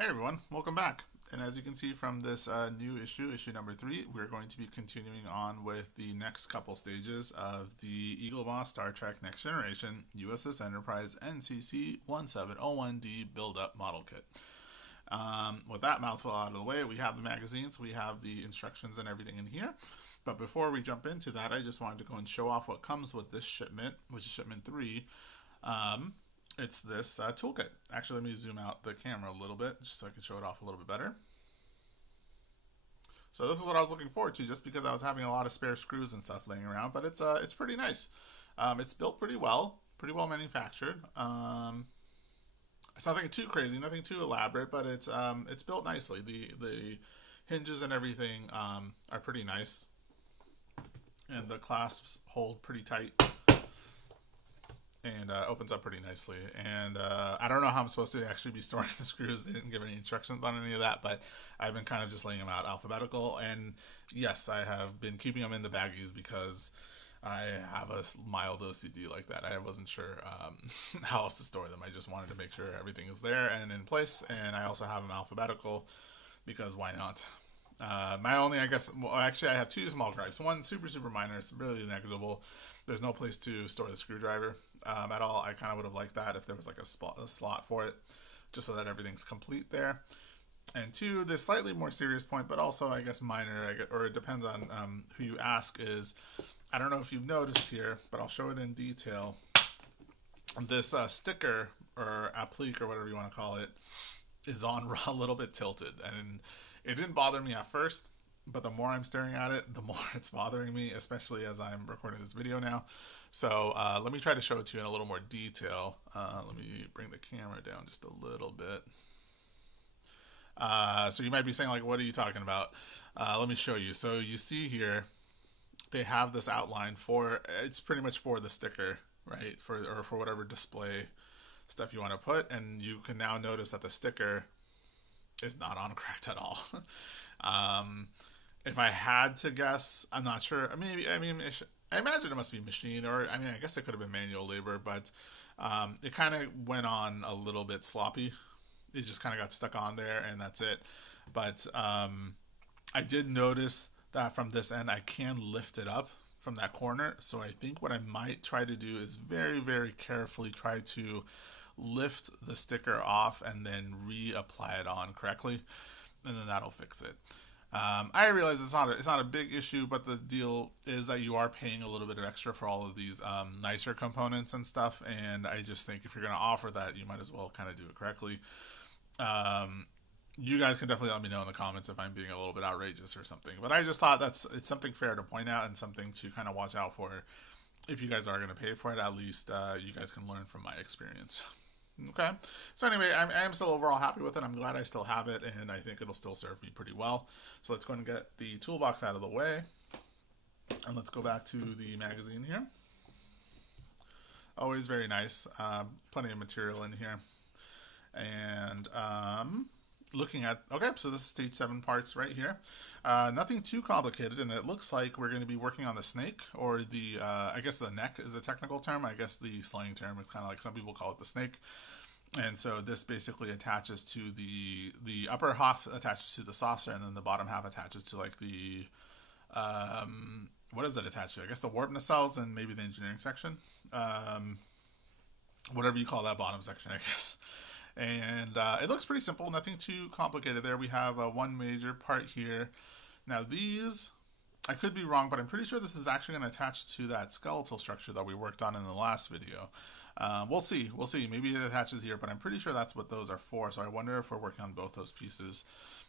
Hey everyone, welcome back. And as you can see from this new issue, issue number 3, we're going to be continuing on with the next couple stages of the Eaglemoss Star Trek Next Generation USS Enterprise NCC-1701-D Build-Up Model Kit. With that mouthful out of the way, we have the magazines, we have the instructions and everything in here. But before we jump into that, I just wanted to go and show off what comes with this shipment, which is shipment 3. It's this toolkit. Actually, let me zoom out the camera a little bit just so I can show it off a little bit better. So this is what I was looking forward to, just because I was having a lot of spare screws and stuff laying around. But it's pretty nice. It's built pretty well manufactured. It's nothing too crazy, nothing too elaborate, but it's built nicely. The hinges and everything are pretty nice, and the clasps hold pretty tight. And opens up pretty nicely. And I don't know how I'm supposed to actually be storing the screws. They didn't give any instructions on any of that, but I've been kind of just laying them out alphabetical. And yes, I have been keeping them in the baggies because I have a mild OCD like that. I wasn't sure how else to store them. I just wanted to make sure everything is there and in place. And I also have them alphabetical because why not? My only, I guess, well, actually I have two small gripes. One super minor, it's really negligible. There's no place to store the screwdriver at all. I kind of would have liked that if there was like a slot for it, just so that everything's complete there. And two, the slightly more serious point, but also I guess minor, or it depends on who you ask, is I don't know if you've noticed here, but I'll show it in detail. This sticker or applique or whatever you want to call it is on a little bit tilted, and it didn't bother me at first, but the more I'm staring at it, the more it's bothering me, especially as I'm recording this video now. So let me try to show it to you in a little more detail. Let me bring the camera down just a little bit. So you might be saying, like, what are you talking about? Let me show you. So you see here, they have this outline for, it's pretty much for the sticker, right? Or for whatever display stuff you want to put. And you can now notice that the sticker is not on correct at all. If I had to guess, I'm not sure. I imagine it must be machine, or I guess it could have been manual labor, but it kind of went on a little bit sloppy. It just kind of got stuck on there, and that's it. But I did notice that from this end, I can lift it up from that corner. So I think what I might try to do is very, very carefully try to lift the sticker off and then reapply it on correctly, and then that'll fix it. I realize it's not a big issue, but the deal is that you are paying a little bit of extra for all of these nicer components and stuff, and I just think if you're going to offer that, you might as well kind of do it correctly. You guys can definitely let me know in the comments if I'm being a little bit outrageous or something, but I just thought it's something fair to point out and something to kind of watch out for. If you guys are going to pay for it, at least you guys can learn from my experience. Okay, so anyway, I am still overall happy with it. I'm glad I still have it, and I think it'll still serve me pretty well. So let's go ahead and get the toolbox out of the way, and let's go back to the magazine here. Always very nice, plenty of material in here. And looking at, okay, so this is stage 7 parts right here. Nothing too complicated, and it looks like we're going to be working on the snake, or the, I guess the neck is the technical term. I guess the slang term is kind of like some people call it the snake. And so this basically attaches to the upper half attaches to the saucer, and then the bottom half attaches to like the, what is it attached to? I guess the warp nacelles and maybe the engineering section. Whatever you call that bottom section, I guess. And it looks pretty simple, nothing too complicated there. We have one major part here. Now these, I could be wrong, but I'm pretty sure this is actually going to attach to that skeletal structure that we worked on in the last video. We'll see. Maybe it attaches here, but I'm pretty sure that's what those are for. So I wonder if we're working on both those pieces.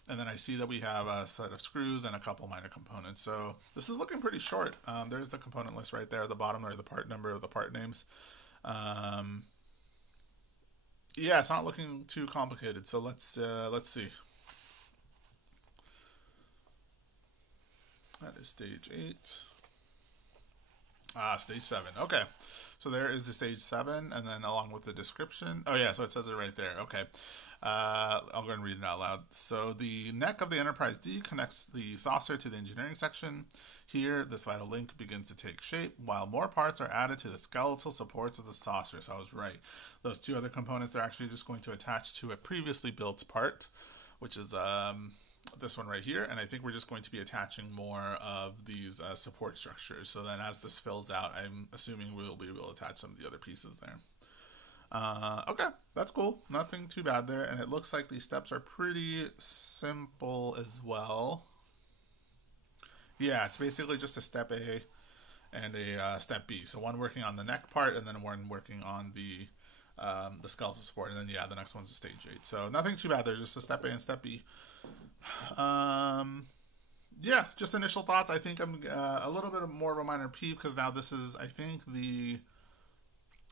And then I see that we have a set of screws and a couple minor components. So this is looking pretty short. There's the component list right there at the bottom, or the part number of the part names. Yeah, it's not looking too complicated. So let's see. That is stage 8. Stage 7. Okay. So there is the stage 7, and then along with the description. Oh, yeah, so it says it right there. Okay. I'll go and read it out loud. So the neck of the Enterprise D connects the saucer to the engineering section. Here, this vital link begins to take shape, while more parts are added to the skeletal supports of the saucer. So I was right. Those two other components are actually just going to attach to a previously built part, which is this one right here, and I think we're just going to be attaching more of these support structures. So then as this fills out, I'm assuming we'll be able to attach some of the other pieces there. Okay, that's cool. Nothing too bad there, and it looks like these steps are pretty simple as well. Yeah, it's basically just a step A and a step B. So one working on the neck part, and then one working on the skeletal support, and then yeah, the next one's a stage 8. So nothing too bad there, just a step A and step B. Yeah, just initial thoughts. I think I'm a little bit more of a minor peeve because now this is, I think, the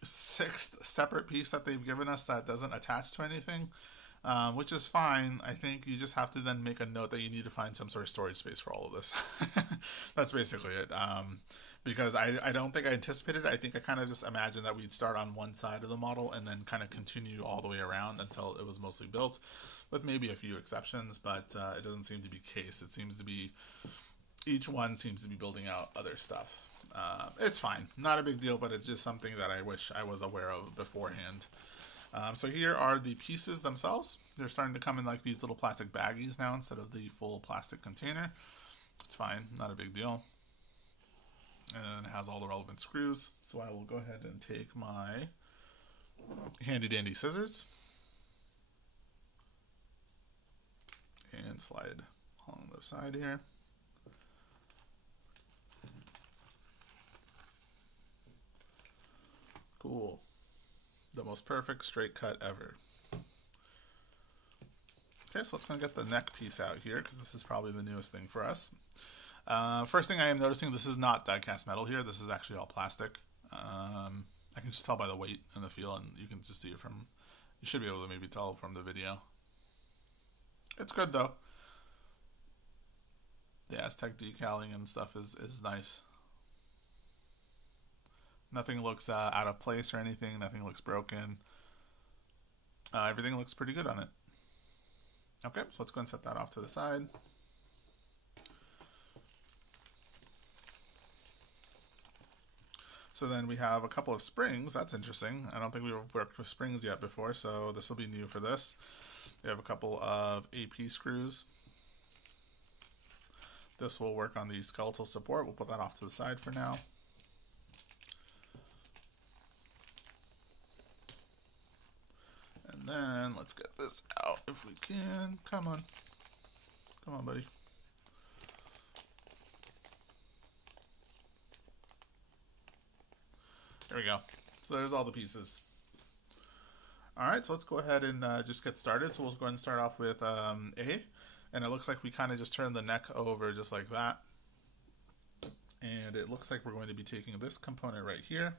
6th separate piece that they've given us that doesn't attach to anything, which is fine. I think you just have to then make a note that you need to find some sort of storage space for all of this. That's basically it. Because I don't think I anticipated it. I think I kind of just imagined that we'd start on one side of the model and then kind of continue all the way around until it was mostly built, with maybe a few exceptions, but it doesn't seem to be the case. It seems to be, each one seems to be building out other stuff. It's fine. Not a big deal, but it's just something that I wish I was aware of beforehand. So here are the pieces themselves. They're starting to come in like these little plastic baggies now instead of the full plastic container. It's fine. Not a big deal. And it has all the relevant screws. So I will go ahead and take my handy dandy scissors and slide along the side here. Cool. The most perfect straight cut ever. Okay, so let's go get the neck piece out here because this is probably the newest thing for us. First thing I am noticing, this is not die-cast metal here. This is actually all plastic. I can just tell by the weight and the feel, and you can just see it from, you should be able to maybe tell from the video. It's good though. The Aztec decaling and stuff is nice. Nothing looks out of place or anything. Nothing looks broken. Everything looks pretty good on it. Okay, so let's go and set that off to the side. So then we have a couple of springs. That's interesting. I don't think we've worked with springs yet before, so this will be new for this. We have a couple of AP screws. This will work on the skeletal support. We'll put that off to the side for now. And then let's get this out if we can. Come on. Come on, buddy. There we go. So there's all the pieces. All right, so let's go ahead and just get started. So we'll go ahead and start off with A. And it looks like we kind of just turn the neck over just like that. And it looks like we're going to be taking this component right here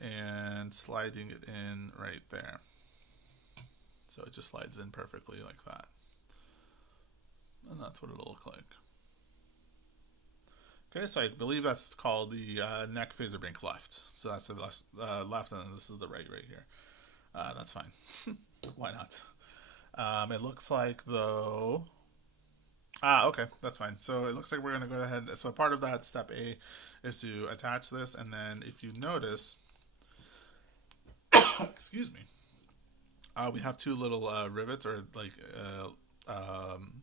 and sliding it in right there. So it just slides in perfectly like that. And that's what it'll look like. Okay, so I believe that's called the neck phaser bank left. So that's the left, and then this is the right here. That's fine. Why not? It looks like, though... okay, that's fine. So it looks like we're going to go ahead... So part of that step A is to attach this, and then if you notice... excuse me. We have two little rivets, or like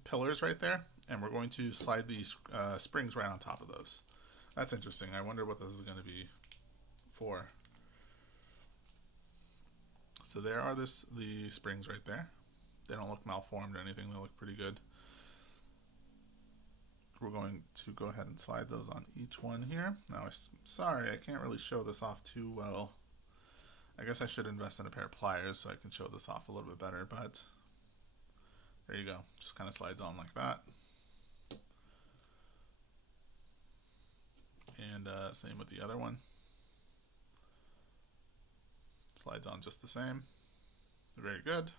pillars right there. And we're going to slide these springs right on top of those. That's interesting. I wonder what this is going to be for. So there are the springs right there. They don't look malformed or anything. They look pretty good. We're going to go ahead and slide those on each one here. Now, I'm sorry, I can't really show this off too well. I guess I should invest in a pair of pliers so I can show this off a little bit better, but there you go. Just kind of slides on like that. And same with the other one. Slides on just the same. Very good.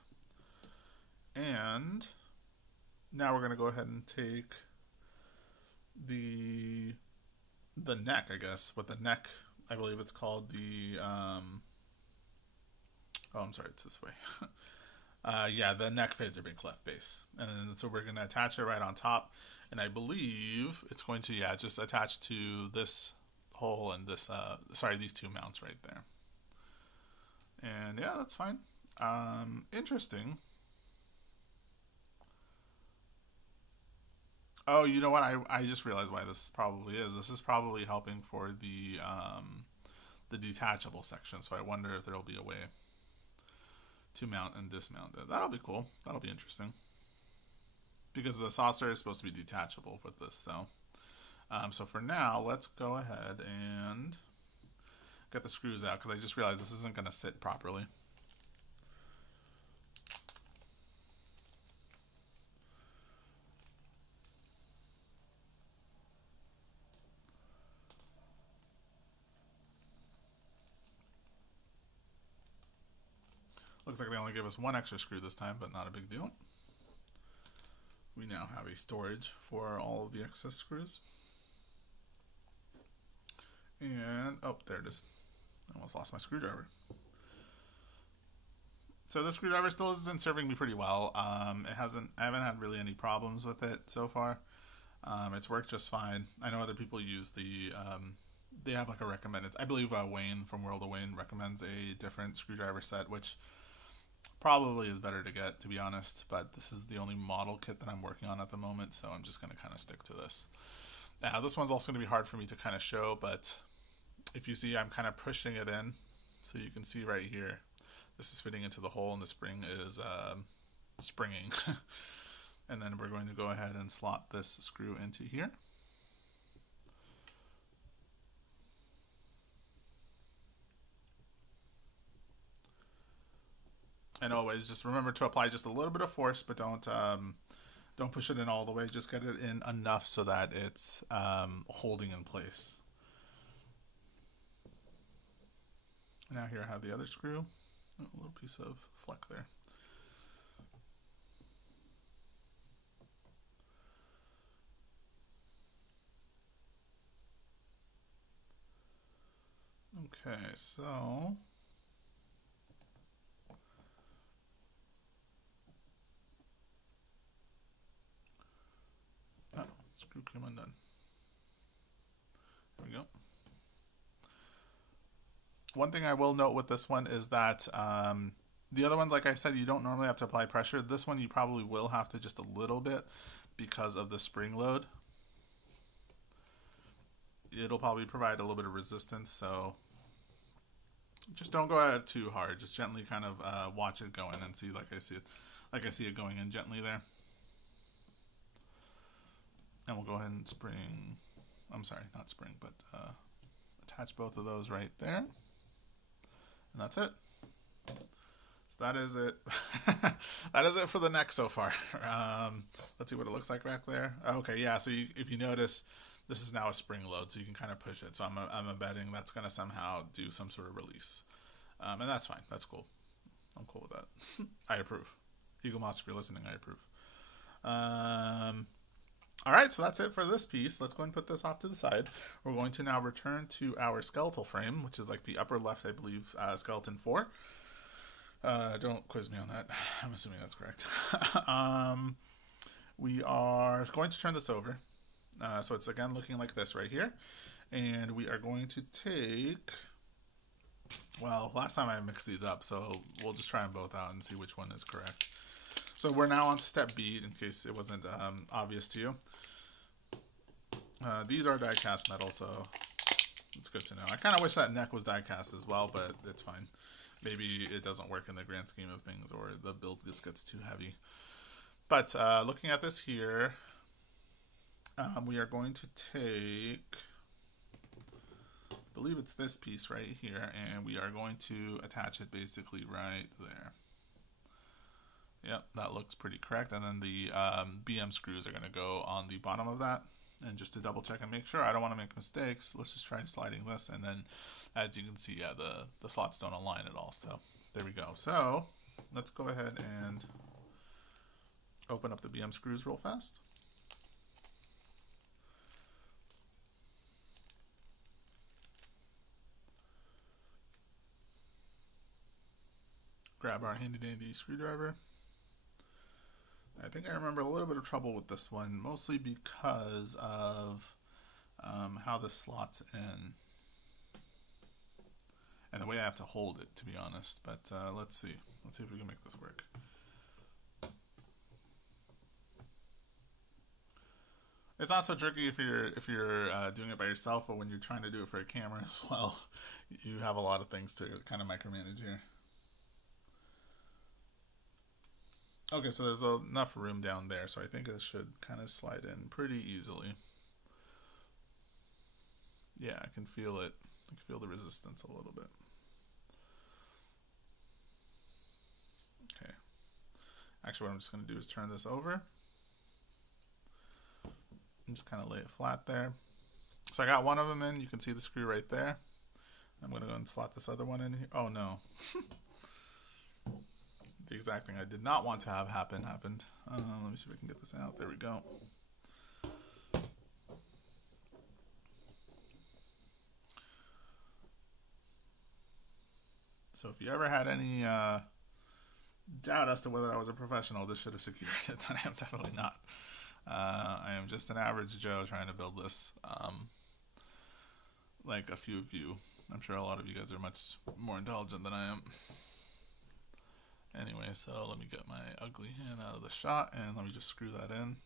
And now we're going to go ahead and take the the neck, I guess. With the neck, I believe it's called the, oh, I'm sorry, it's this way. Yeah, the neck phaser big clef base. And so we're going to attach it right on top. And I believe it's going to, yeah, just attach to this hole and this, sorry, these two mounts right there. And yeah, that's fine. Interesting. Oh, you know what? I just realized why this probably is. This is probably helping for the detachable section. So I wonder if there'll be a way to mount and dismount it. That'll be cool. That'll be interesting. Because the saucer is supposed to be detachable with this. So for now, let's go ahead and get the screws out, because I just realized this isn't going to sit properly. Looks like they only gave us one extra screw this time, but not a big deal. We now have a storage for all of the excess screws. And, oh, there it is. I almost lost my screwdriver. So this screwdriver still has been serving me pretty well. I haven't had really any problems with it so far. It's worked just fine. I know other people use the, they have like a recommended, I believe Wayne from World of Wayne recommends a different screwdriver set, which probably is better to get, to be honest, but this is the only model kit that I'm working on at the moment, so I'm just going to kind of stick to this. Now, this one's also going to be hard for me to kind of show, but if you see, I'm kind of pushing it in, so you can see right here, this is fitting into the hole, and the spring is springing. And then we're going to go ahead and slot this screw into here. And always just remember to apply just a little bit of force, but don't push it in all the way. Just get it in enough so that it's holding in place. Now here I have the other screw. Oh, a little piece of fleck there. Okay, so screw came undone. There we go. One thing I will note with this one is that the other ones, like I said, you don't normally have to apply pressure. This one you probably will have to just a little bit because of the spring load. It'll probably provide a little bit of resistance, so just don't go at it too hard. Just gently kind of watch it go in and see, like I see it going in gently there. And we'll go ahead and spring, I'm sorry, not spring, but attach both of those right there. And that's it. So that is it. That is it for the neck so far. Let's see what it looks like back there. Okay, yeah, so if you notice, this is now a spring load, so you can kind of push it. So I'm betting that's going to somehow do some sort of release. And that's fine. That's cool. I'm cool with that. I approve. Eaglemoss, if you're listening, I approve. All right, so that's it for this piece. Let's go and put this off to the side. We're going to now return to our skeletal frame, which is like the upper left, I believe, skeleton 4. Don't quiz me on that. I'm assuming that's correct. We are going to turn this over. So it's again looking like this right here. And we are going to take, well, last time I mixed these up, so we'll just try them both out and see which one is correct. So we're now on to step B, in case it wasn't obvious to you. These are die-cast metal, so it's good to know. I kind of wish that neck was die-cast as well, but it's fine. Maybe it doesn't work in the grand scheme of things, or the build just gets too heavy. But looking at this here, we are going to take, I believe it's this piece right here, and we are going to attach it basically right there. Yep, that looks pretty correct. And then the BM screws are going to go on the bottom of that. And just to double check and make sure, I don't want to make mistakes, let's just try sliding this. And then, as you can see, yeah, the slots don't align at all. So there we go. So let's go ahead and open up the BM screws real fast. grab our handy dandy screwdriver. I think I remember a little bit of trouble with this one, mostly because of how this slots in and the way I have to hold it, to be honest. But let's see if we can make this work. It's not so tricky if you're doing it by yourself, but when you're trying to do it for a camera as well, you have a lot of things to kind of micromanage here. Okay, so there's enough room down there, so I think it should kind of slide in pretty easily. Yeah, I can feel it. I can feel the resistance a little bit. Okay. Actually, what I'm just going to do is turn this over. And just kind of lay it flat there. So I got one of them in. You can see the screw right there. I'm going to go and slot this other one in here. Oh, no. The exact thing I did not want to have happened. Let me see if I can get this out. There we go. So if you ever had any doubt as to whether I was a professional, this should have secured it. I am definitely not. I am just an average Joe trying to build this. Like a few of you. I'm sure a lot of you guys are much more intelligent than I am. Anyway, so let me get my ugly hand out of the shot and let me just screw that in.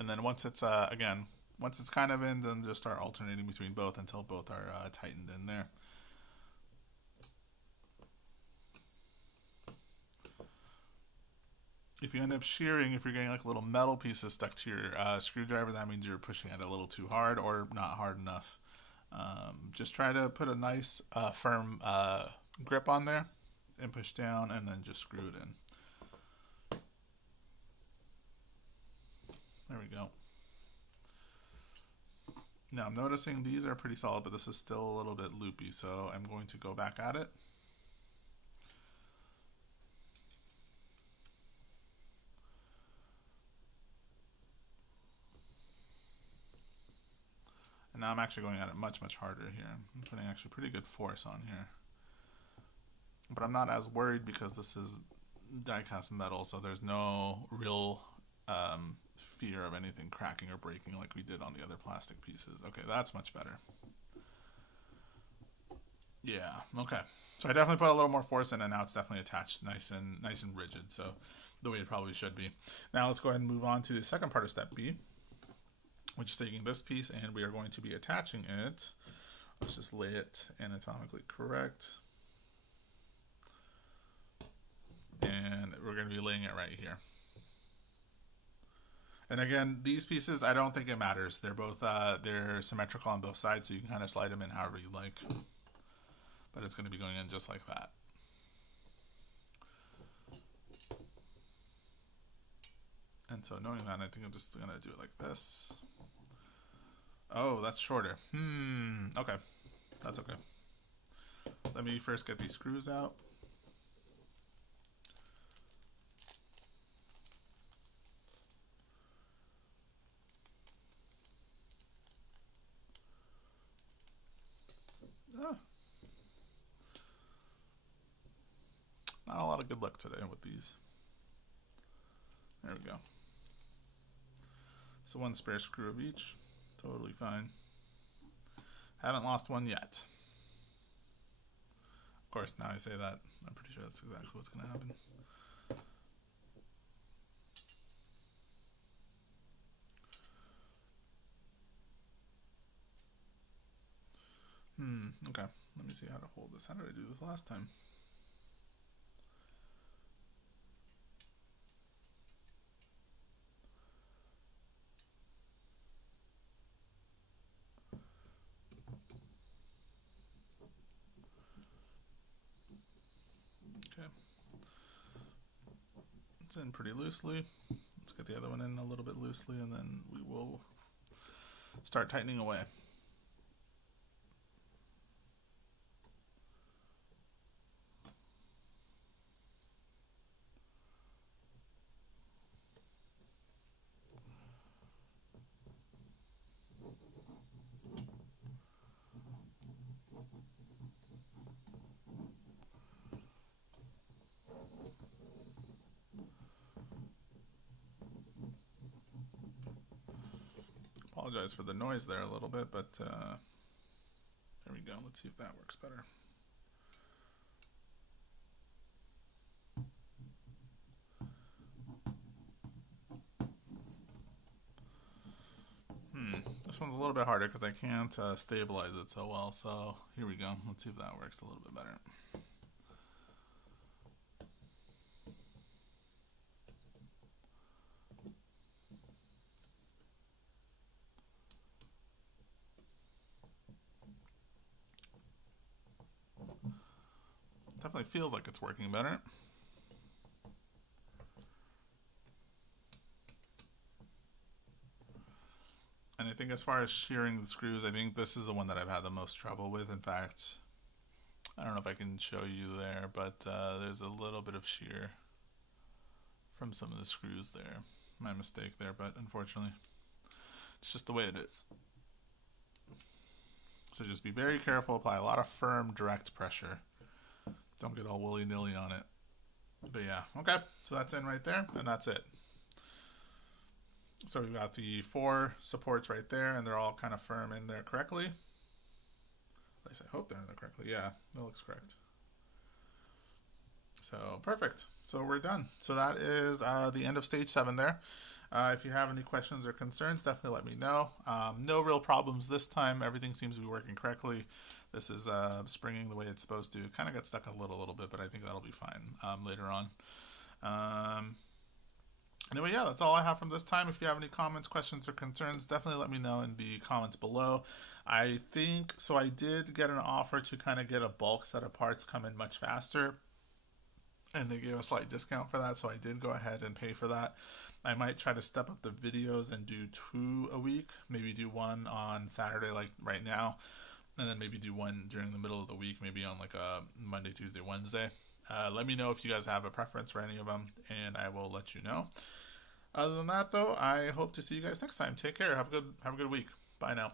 And then once it's once it's kind of in, then just start alternating between both until both are tightened in there. If you end up shearing, if you're getting like little metal pieces stuck to your screwdriver, that means you're pushing it a little too hard or not hard enough. Just try to put a nice firm grip on there and push down and then just screw it in. There we go. Now I'm noticing these are pretty solid, but this is still a little bit loopy, so I'm going to go back at it. And now I'm actually going at it much, much harder here. I'm putting actually pretty good force on here. But I'm not as worried because this is die-cast metal, so there's no real fear of anything cracking or breaking like we did on the other plastic pieces. Okay, that's much better. Yeah, okay. So I definitely put a little more force in, and now it's definitely attached nice and rigid, so the way it probably should be. Now let's go ahead and move on to the second part of step B, which is taking this piece, and we are going to be attaching it. Let's just lay it anatomically correct. And we're going to be laying it right here. And again, these pieces, I don't think it matters. They're both they're symmetrical on both sides, so you can kind of slide them in however you like. But it's going to be going in just like that. And so knowing that, I think I'm just going to do it like this. Oh, that's shorter. Okay. That's okay. Let me first get these screws out. Not a lot of good luck today with these. There we go. So one spare screw of each. Totally fine. Haven't lost one yet. Of course, now I say that, I'm pretty sure that's exactly what's going to happen. Okay. Let me see how to hold this. How did I do this last time? Okay. It's in pretty loosely. Let's get the other one in a little bit loosely, and then we will start tightening away. apologize for the noise there a little bit, but there we go. Let's see if that works better. This one's a little bit harder because I can't stabilize it so well. So here we go. Let's see if that works a little bit better. Definitely feels like it's working better. And I think as far as shearing the screws, I think this is the one that I've had the most trouble with. In fact, I don't know if I can show you there, but there's a little bit of shear from some of the screws there. My mistake there, but unfortunately, it's just the way it is. So just be very careful, apply a lot of firm, direct pressure. Don't get all willy-nilly on it. But yeah, okay, so that's in right there, and that's it. So we've got the 4 supports right there, and they're all kind of firm in there correctly. At least I hope they're in there correctly. Yeah, that looks correct. So perfect. So we're done. So that is the end of stage 7 there. If you have any questions or concerns, definitely let me know. No real problems this time. Everything seems to be working correctly. This is springing the way it's supposed to. Kind of got stuck a little bit, but I think that'll be fine later on. Anyway, yeah, that's all I have from this time. If you have any comments, questions, or concerns, definitely let me know in the comments below. I think, so I did get an offer to kind of get a bulk set of parts come in much faster, and they gave a slight discount for that, so I did go ahead and pay for that. I might try to step up the videos and do 2 a week, maybe do 1 on Saturday like right now, and then maybe do 1 during the middle of the week, maybe on like a Monday, Tuesday, Wednesday. Let me know if you guys have a preference for any of them, and I will let you know. Other than that, though, I hope to see you guys next time. Take care. Have a good week. Bye now.